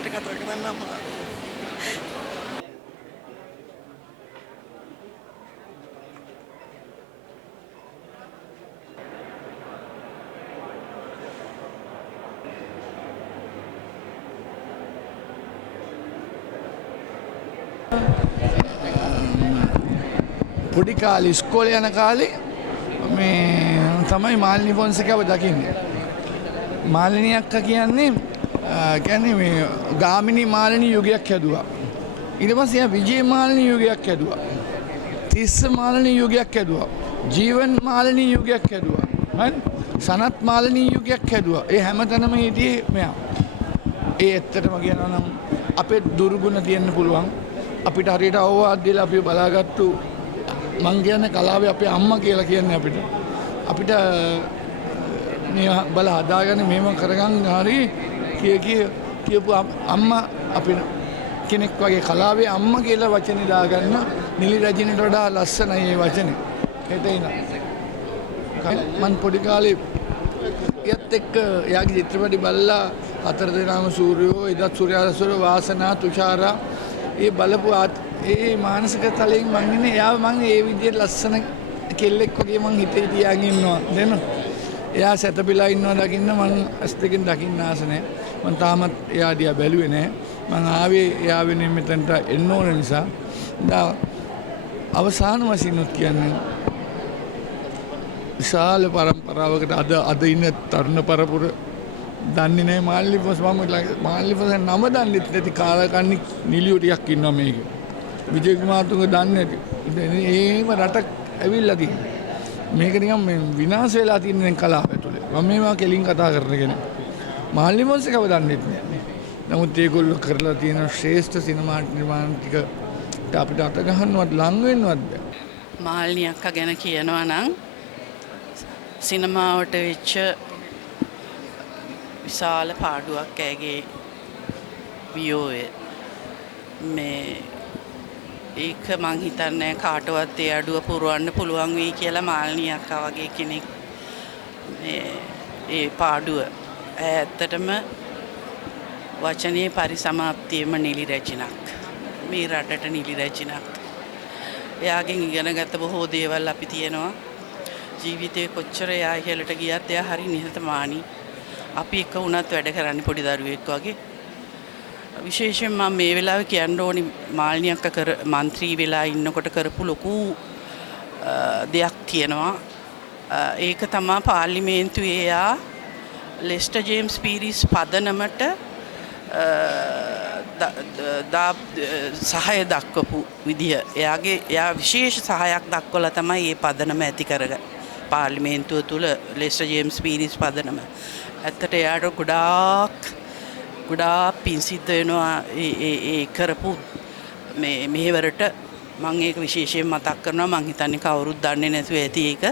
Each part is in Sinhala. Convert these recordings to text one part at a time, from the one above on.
මට කතා කරන්න අමාරුයි. පොඩි කාලේ ඉස්කෝලේ යන කාලේ මේ තමයි මාලිනී ෆොන්සේකාව දකින්නේ. මාලිනී අක්කා කියන්නේ මේ ගාමිණී මාලිනී යුගයක් හැදුවා. ඊට පස්සේ ආ විජේ මාලිනී යුගයක් හැදුවා. තිස්ස මාලිනී යුගයක් හැදුවා. ජීවන් මාලිනී යුගයක් හැදුවා. හරි? සනත් මාලිනී යුගයක් හැදුවා. ඒ හැමතැනම හිටියේ මෙයා. ඒ ඇත්තටම කියනවා නම් අපේ දුර්ගුණ තියෙන්න පුළුවන්. අපිට හරියට අවවාද දීලා අපි බලාගත්තු මං කියන්නේ කලාවේ අපේ අම්මා කියලා කියන්නේ අපිට මේ බල හදාගන්න මේව කරගන්න හරි කියපු අම්මා අපි කෙනෙක් වගේ කලාවේ අම්මා කියලා වචනේ දාගන්න නිලි රජිනට වඩා ලස්සනයි මේ වචනේ. හිතේන. මං පොඩි කාලේ යත් එක්ක යාගේ චිත්‍රපටි බලලා හතර දෙනාම සූර්යෝ එදත් සූර්යාසුර වාසනා තුෂාරා ඒ බලපු ඒ මානසික තලයෙන් මං ඉන්නේ එයාව මං ඒ විදිහට ලස්සන කෙල්ලෙක් වගේ මං හිතේ තියාගෙන ඉන්නවා නේද? එයා සැතපීලා ඉන්නවා දකින්න මං ඇස් දෙකෙන් දකින්න ආස නැහැ. මං තාමත් එයා දිහා බැලුවේ නැහැ. මං ආවේ එයා වෙනුවෙන් මෙතනට එන්න ඕන නිසා. අවසාන වශයෙන් කියන්නේ විශාල පරම්පරාවකට අද ඉන්න තරුණ පරපුර දන්නේ නැහැ මාලිනී ෆොන්සේ මාලිනී ෆොන්සේ නම දන්නේ නැති කාලකන්ණි නිලියෝ ටිකක් ඉන්නවා මේකේ. විජේ කුමාරතුංග දන්නේ නැති. ඒම රටක් ඇවිල්ලා තියෙනවා. මේක නිකන් මේ විනාශ වෙලා තියෙන දැන් කලාව ඇතුලේ. මම මේවා කෙලින් කතා කරන කෙනෙක්. මාලිනී ෆොන්සේ කව දන්නේ නැහැ. නමුත් ඒගොල්ලෝ කරලා තියෙන ශ්‍රේෂ්ඨ සිනමා නිර්මාණ ටික අපිට අත ගහන්නවත් ලං වෙන්නවත් බෑ. මාලිනී අක්කා ගැන කියනවා නම් සිනමාවට වෙච්ච විශාල පාඩුවක් ඇගේ වියෝය මේ ඒක මං හිතන්නේ කාටවත් ඒ අඩුව පුරවන්න පුළුවන් වෙයි කියලා මාලිනී අක්කා වගේ කෙනෙක් මේ ඒ පාඩුව ඇත්තටම වචනේ පරිසමාප්තියම නිලි රචනක් මේ රටට නිලි රචනක් එයාගෙන් ඉගෙනගත්ත බොහෝ දේවල් අපි තියෙනවා ජීවිතේ කොච්චර එයා ඉහළට ගියත් එයා හරි නිහතමානී අපි එක්ක වුණත් වැඩ කරන්නේ පොඩි දරුවෙක් වගේ විශේෂයෙන් මම මේ වෙලාවේ කියන්න ඕනි මාලිනී අක්කා മന്ത്രി වෙලා ඉන්නකොට කරපු ලොකු දෙයක් තියෙනවා ඒක තමයි පාර්ලිමේන්තුවේ එයා ලෙස්ටර් ජේම්ස් පීරිස් පදනමට සහාය දක්වපු විදිය එයා විශේෂ සහායක් දක්වලා තමයි මේ පදනම ඇති කරගන්නේ පාර්ලිමේන්තුව තුල ලෙස්ටර් ජේම්ස් පීරිස් පදනම ඇත්තට එයාට ගොඩාක් පින් සිද්ධ වෙනවා ඒ කරපු මේ මෙහෙවරට මම ඒක විශේෂයෙන් මතක් කරනවා මම හිතන්නේ කවුරුත් දන්නේ නැතුව ඇති ඒක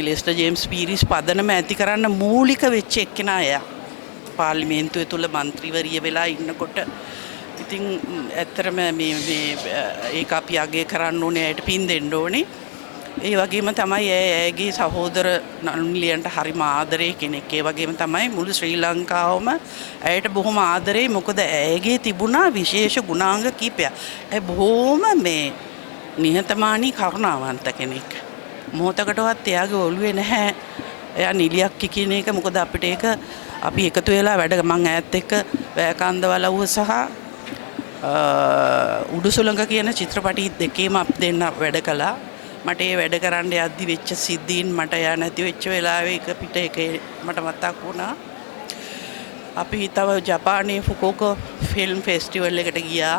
ලෙස්ටර් ජේම්ස් පීරිස් පදනම ඇති කරන්න මූලික වෙච්ච එක්කෙනා එයා පාර්ලිමේන්තුවේ තුල മന്ത്രിවරිය වෙලා ඉන්නකොට ඉතින් ඇත්තටම මේ ඒක අපි අගය කරන්න ඕනේ ඇයට පින් දෙන්න ඕනේ ඒ වගේම තමයි ඇයගේ සහෝදර නළුනිලියන්ට හරිම ආදරේ කෙනෙක්. ඒ වගේම තමයි මුළු ශ්‍රී ලංකාවම ඇයට බොහොම ආදරේ. මොකද ඇයගේ තිබුණා විශේෂ ගුණාංග කීපයක්. ඇය බොහොම මේ නිහතමානී කරුණාවන්ත කෙනෙක්. මොහොතකටවත් එයාගේ ඔළුවේ නැහැ එයා නිලියක් කියන එක. මොකද අපිට ඒක අපි එකතු වෙලා වැඩ මං ඈත් එක්ක වැයකන්ද වලව්ව සහ උඩුසුළඟ කියන චිත්‍රපටි දෙකේම අප දෙන්න වැඩ කළා. මට ඒ වැඩ කරන්න යද්දි වෙච්ච සිද්ධීන් මට යා නැති වෙච්ච වෙලාවේ එක පිට එක මට මතක් වුණා. අපි තව ජපානයේ ෆුකුෝකා ෆිල්ම් ෆෙස්ටිවල් එකට ගියා.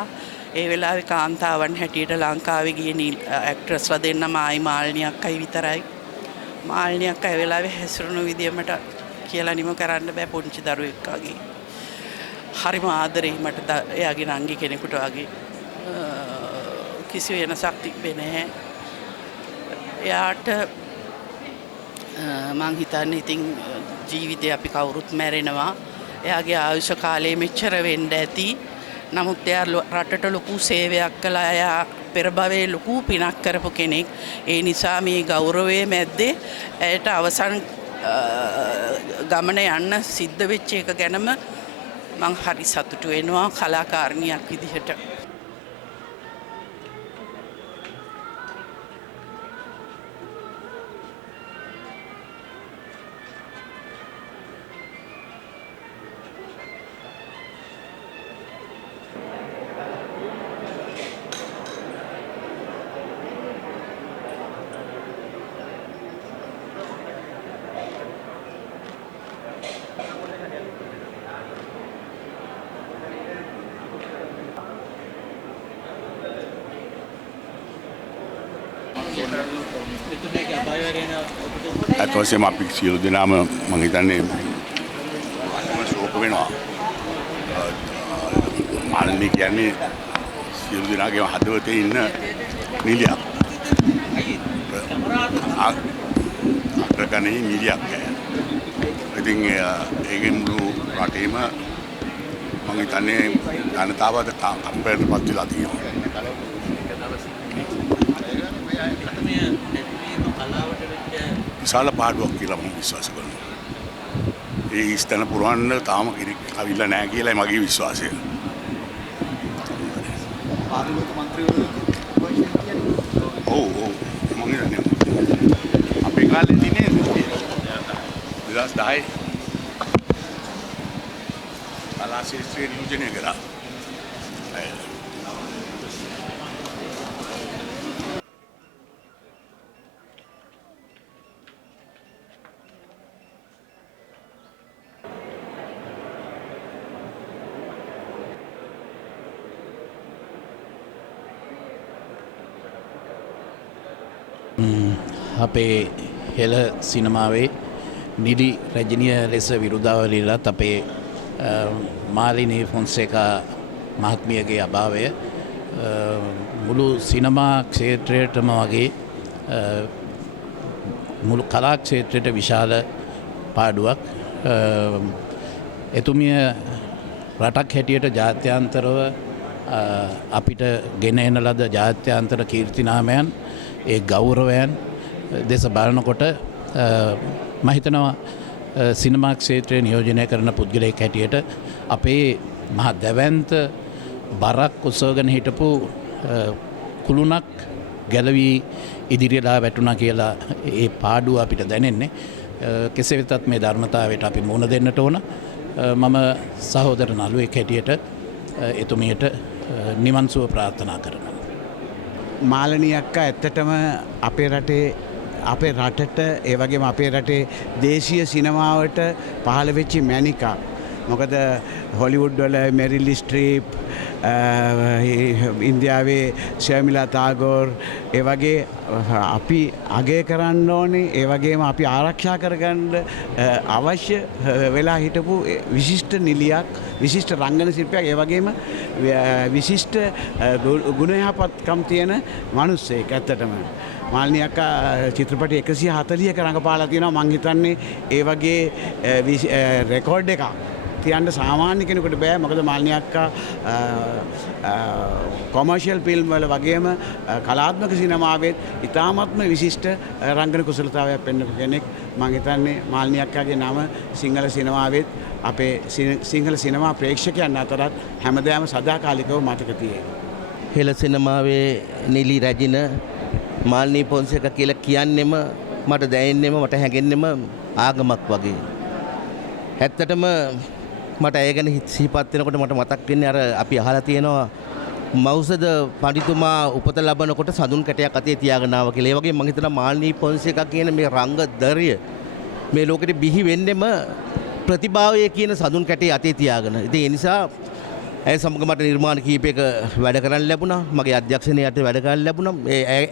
ඒ වෙලාවේ කාන්තාවන් හැටියට ලංකාවේ ගිය ඇක්ට්‍රස්ලා දෙන්නම ආයි මාලිනී අක්කයි විතරයි. මාලිනී අක්කා ඒ වෙලාවේ හැසිරුණු විදිය මට කියලා නිම කරන්න බෑ පොන්චි දරුවෙක් වගේ. හරිම ආදරේ මට එයාගේ නංගි කෙනෙකුට වගේ. කිසි වෙනසක් තිබ්බේ නැහැ. එයාට මං හිතන්නේ ඉතින් ජීවිතේ අපි කවුරුත් මැරෙනවා. එයාගේ ආයුෂ කාලය මෙච්චර වෙන්න ඇති. නමුත් එයා රටට ලොකු සේවයක් කළා. එයා පෙර භවයේ ලොකු පිනක් කරපු කෙනෙක්. ඒ නිසා මේ ගෞරවයේ මැද්දේ ඇයට අවසන් ගමන යන්න සිද්ධ වෙච්ච එක ගැනම මං හරි සතුටු වෙනවා කලාකාරණියක් විදිහට. ඇත්ත වශයෙන්ම අපි සියලු දෙනාම මම හිතන්නේ ශෝක වෙනවා. මාළනී කියන්නේ සියලු දෙනාගේම හදවතේ ඉන්න නිලියක්. අග්‍රගණයේ නිලියක්. ඉතින් ඒකෙන් මුළු රටේම මම හිතන්නේ ජනතාවට කම්පැනිපත් වෙලා තියෙනවා. විශාල පාඩුවක් කියලා මම විශ්වාස කරනවා. ඒ ස්ථන පුරවන්න තාම කෙනෙක් අවිල්ලා නැහැ කියලායි මගේ විශ්වාසය. පාර්ලිමේන්තු මන්ත්‍රීවරු ඔව් මම හිතන්නේ අපේ කාලේ දිනේ 2010 කලා ශාස්ත්‍රීය නියෝජනය කරා. අපේ හෙළ සිනමාවේ නිදි රජනීය ලෙස විරුදාවලිලත් අපේ මාලිනී ෆොන්සේකා මහත්මියගේ අභාවය මුළු සිනමා ක්ෂේත්‍රයටම වගේ මුළු කලා ක්ෂේත්‍රයට විශාල පාඩුවක්. එතුමිය රටක් හැටියට ජාත්‍යන්තරව අපිට ගෙන එන ලද ජාත්‍යන්තර කීර්තිනාමයන් ඒ ගෞරවයන් දෙස බලනකොට මම හිතනවා සිනමා ක්ෂේත්‍රයේ නියෝජනය කරන පුද්ගලයෙක් හැටියට අපේ මහ දැවැන්ත බරක් උසවගෙන හිටපු කුළුණක් ගැලවි ඉදිරියලා වැටුණා කියලා ඒ පාඩුව අපිට දැනෙන්නේ. කෙසේ වෙතත් මේ ධර්මතාවයට අපි මුහුණ දෙන්නට ඕන. මම සහෝදර නළුවෙක් හැටියට එතුමියට නිවන් සුව ප්‍රාර්ථනා කරනවා. මාළනී අක්කා ඇත්තටම අපේ රටට ඒ වගේම අපේ රටේ දේශීය සිනමාවට පහළ වෙච්ච මැණිකක්. මොකද හොලිවුඩ් වල මෙරිල් ස්ට්‍රීප් ඉන්දියාවේ ශර්මිලා ටාගෝර් ඒ වගේ අපි අගය කරන්න ඕනේ. ඒ වගේම අපි ආරක්ෂා කරගන්න අවශ්‍ය වෙලා හිටපු විශිෂ්ට නිලියක්, විශිෂ්ට රංගන ශිල්පයක්, ඒ වගේම විශිෂ්ට ගුණයහපත්කම් තියෙන මිනිස්සෙක් ඇත්තටම. මාළනී අක්කා චිත්‍රපටි 140ක රඟපාලා තියෙනවා. මං හිතන්නේ ඒ වගේ රෙකෝඩ් එකක් තියන්න සාමාන්‍ය කෙනෙකුට බෑ. මොකද මාළනී අක්කා කොමර්ෂියල් ෆිල්ම් වල වගේම කලාත්මක සිනමාවෙත් ඉතාමත්ම විශිෂ්ට රංගන කුසලතාවයක් පෙන්වපු කෙනෙක්. මම හිතන්නේ මාළනී අක්කාගේ නම සිංහල සිනමාවෙත් අපේ සිංහල සිනමා ප්‍රේක්ෂකයන් අතරත් හැමදාම සදාකාලිකව මතක තියෙනවා. හෙළ සිනමාවේ නිලි රැජින මාළනී ෆොන්සේකා කියලා කියන්නෙම මට දැනෙන්නෙම මට හැඟෙන්නෙම ආගමක් වගේ. ඇත්තටම මට ඒ ගැන සිහිපත් වෙනකොට මට මතක් වෙන්නේ අර අපි අහලා තියෙනවා මෞසද පඬිතුමා උපත ලබනකොට සඳුන් කැටයක් අතේ තියාගෙන ආවා කියලා. ඒ වගේ මම හිතනවා මාළනී ෆොන්සේකා කියන මේ රංගදර්ය මේ ලෝකෙට බිහි වෙන්නෙම ප්‍රතිභාවය කියන සඳුන් කැටේ අතේ තියාගෙන. ඉතින් ඒ නිසා ඇය සමග මට නිර්මාණ කීපයක වැඩ කරන්න ලැබුණා. මගේ අධ්‍යක්ෂණය යටතේ වැඩ කරන්න ලැබුණා.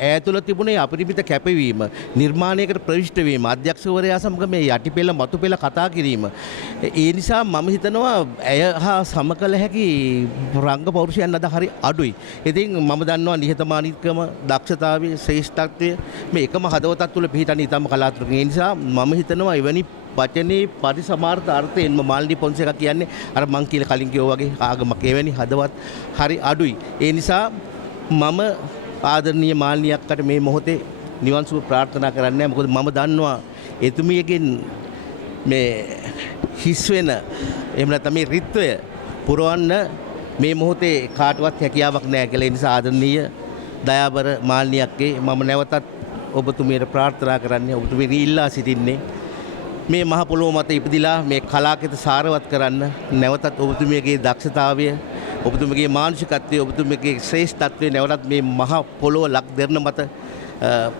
ඇය තුළ තිබුණේ අපරිමිත කැපවීම, නිර්මාණයකට ප්‍රවිෂ්ඨ වීම, අධ්‍යක්ෂවරයා සමග මේ යටිපෙළ මතුපෙළ කතා කිරීම. ඒ නිසා මම හිතනවා ඇය හා සමකල හැකි රංග පෞරුෂයන් අද හරි අඩුයි. ඉතින් මම දන්නවා නිහතමානීකම, දක්ෂතාවය, ශ්‍රේෂ්ඨත්වය මේ එකම හදවතක් තුළ පිහිටන ඉතාම කලාතුරකින්. ඒ නිසා මම හිතනවා එවැනි වචනේ පරිසමාර්ථ අර්ථයෙන්ම මාළනී ෆොන්සේකා කියන්නේ අර මං කියලා කලින් කිව්වා වගේ ආගමක්. එවැනි හදවත් හරි අඩුයි. ඒ නිසා මම ආදරණීය මාළනී අක්කට මේ මොහොතේ නිවන් සුව ප්‍රාර්ථනා කරන්නේ. මොකද මම දන්නවා එතුමියගෙන් මේ හිස් වෙන එහෙම නැත්නම් මේ රිත්වය පුරවන්න මේ මොහොතේ කාටවත් හැකියාවක් නැහැ කියලා. ඒ නිසා ආදරණීය දයාබර මාල්නියක්ගේ මම නැවතත් ඔබතුමියට ප්‍රාර්ථනා කරන්නේ, ඔබතුමියට ඉල්ලා සිටින්නේ මේ මහ පොළොව මත ඉපදිලා මේ කලාකෙත සාරවත් කරන්න නැවතත් ඔබතුමියගේ දක්ෂතාවය, ඔබතුමියගේ මානසිකත්වය, ඔබතුමියගේ ශ්‍රේෂ්ඨත්වය නැවතත් මේ මහ පොළොව ලක් දෙරණ මත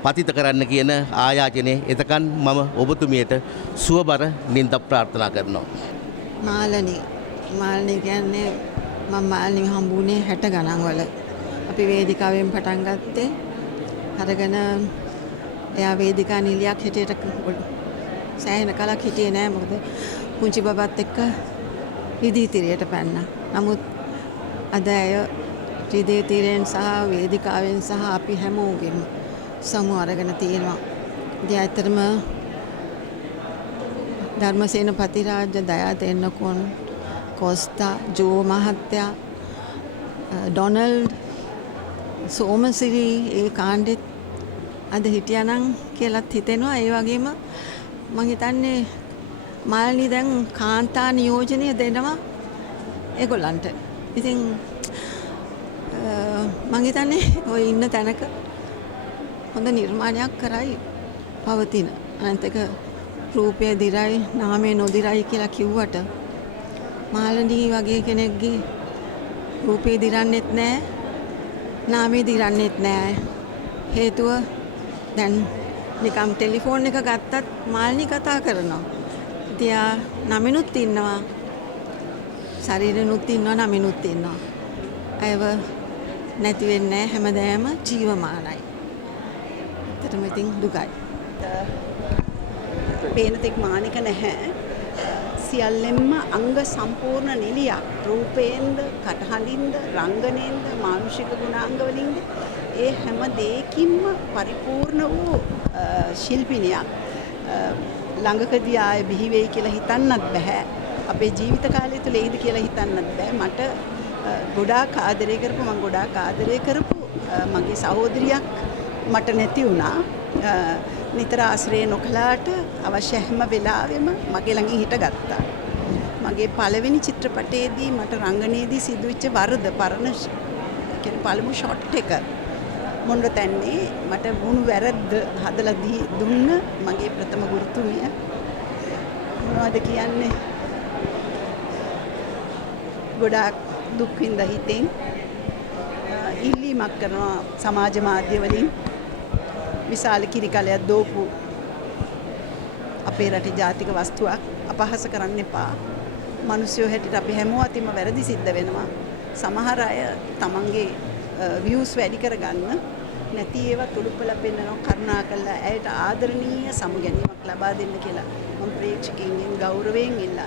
පතිත කරන්න කියන ආයාචනය. එතකන් මම ඔබතුමියට සුවබර නින්ද ප්‍රාර්ථනා කරනවා. මාලනී කියන්නේ මම මාලනී හම්බුනේ 60 ගණන් වල. අපි වේදිකාවෙන් පටන් ගත්තේ. අරගෙන එයා වේදිකා නිලියක් හිටියට සෑහෙන කලක් හිටියේ නෑ. මොකද පුංචි බබත් එක්ක රිදී තිරයට පැන්නා. නමුත් අද ඇය රිදී තිරෙන් සහ වේදිකාවෙන් සහ අපි හැමෝගෙම සමු අරගෙන තියෙනවා. ඉතින් ඇත්තටම ධර්මසේන පතිරාජ, දයා තෙන්නකෝන්, කොස්තා, ජෝ මහත්තයා, ඩොනල්ඩ්, සෝමසිරි ඒ කාණ්ඩෙත් අද හිටියානම් කියලාත් හිතෙනවා. ඒ වගේම මම හිතන්නේ මාළනී දැන් කාන්තා නියෝජනය දෙනවා ඒගොල්ලන්ට. ඉතින් මම හිතන්නේ ඔය ඉන්න තැනක හොඳ නිර්මාණයක් කරයි පවතින. අනන්ත එක රූපය දිරයි නාමය නොදිරයි කියලා කිව්වට මාළනී වගේ කෙනෙක්ගේ රූපේ දිරන්නෙත් නැහැ, නාමය දිරන්නෙත් නැහැ. හේතුව දැන් නිකම් ටෙලිෆෝන් එක ගත්තත් මාළනී කතා කරනවා. ඉතින් නමිනුත් ඉන්නවා, ශරීරෙනුත් ඉන්නවා, නමිනුත් ඉන්නවා. අයව නැති වෙන්නේ හැමදාම ජීවමානයි. ඇත්තටම ඉතින් දුකයි. පේනතෙක් මානික නැහැ. සියල්ලෙන්ම අංග සම්පූර්ණ නිලියක්. රූපයෙන්ද, කටහඬින්ද, රංගනයෙන්ද, මානුෂික ගුණාංගවලින්ද ඒ හැම දෙයකින්ම පරිපූර්ණ වූ ශිල්පිනියක්. ළඟකදී ආයේ බිහි වෙයි කියලා හිතන්නත් බෑ. අපේ ජීවිත කාලය තුළ ඒද කියලා හිතන්නත් බෑ. මට ගොඩාක් ආදරය කරපු, මම ගොඩාක් ආදරය කරපු මගේ සහෝදරියක් මට නැති වුණා. නිතර ආශ්‍රය නොකලාට අවශ්‍ය හැම වෙලාවෙම මගේ ළඟින් හිටගත්තා. මගේ පළවෙනි චිත්‍රපටයේදී මට රංගනයේදී සිදුවෙච්ච වරද, පරණ කියන්නේ පළමු ෂොට් එක මොනර තැන්නේ මට වුණු වැරද්ද හදලා දුන්න මගේ ප්‍රථම ගුරුතුමිය. මොනවද කියන්නේ, ගොඩාක් දුක් විඳ හිතෙන් ඉල්ලීමක් කරනවා සමාජ මාධ්‍ය වලින්. විශාල කිරිකලයක් දෝපු අපේ රටේ ජාතික වස්තුවක් අපහාස කරන්න එපා. මිනිස්සු හැටියට අපි හැමෝම අතින්ම වැරදි සිද්ධ වෙනවා. සමහර අය තමන්ගේ views වැඩි කරගන්න නැති ඒවා තුඩුපළ පෙන්නනවා. කරුණාකරලා ඇයට ආදරණීය සමුගැනීමක් ලබා දෙන්න කියලා මම ප්‍රේක්ෂකයන්ගෙන් ගෞරවයෙන් ඉල්ලා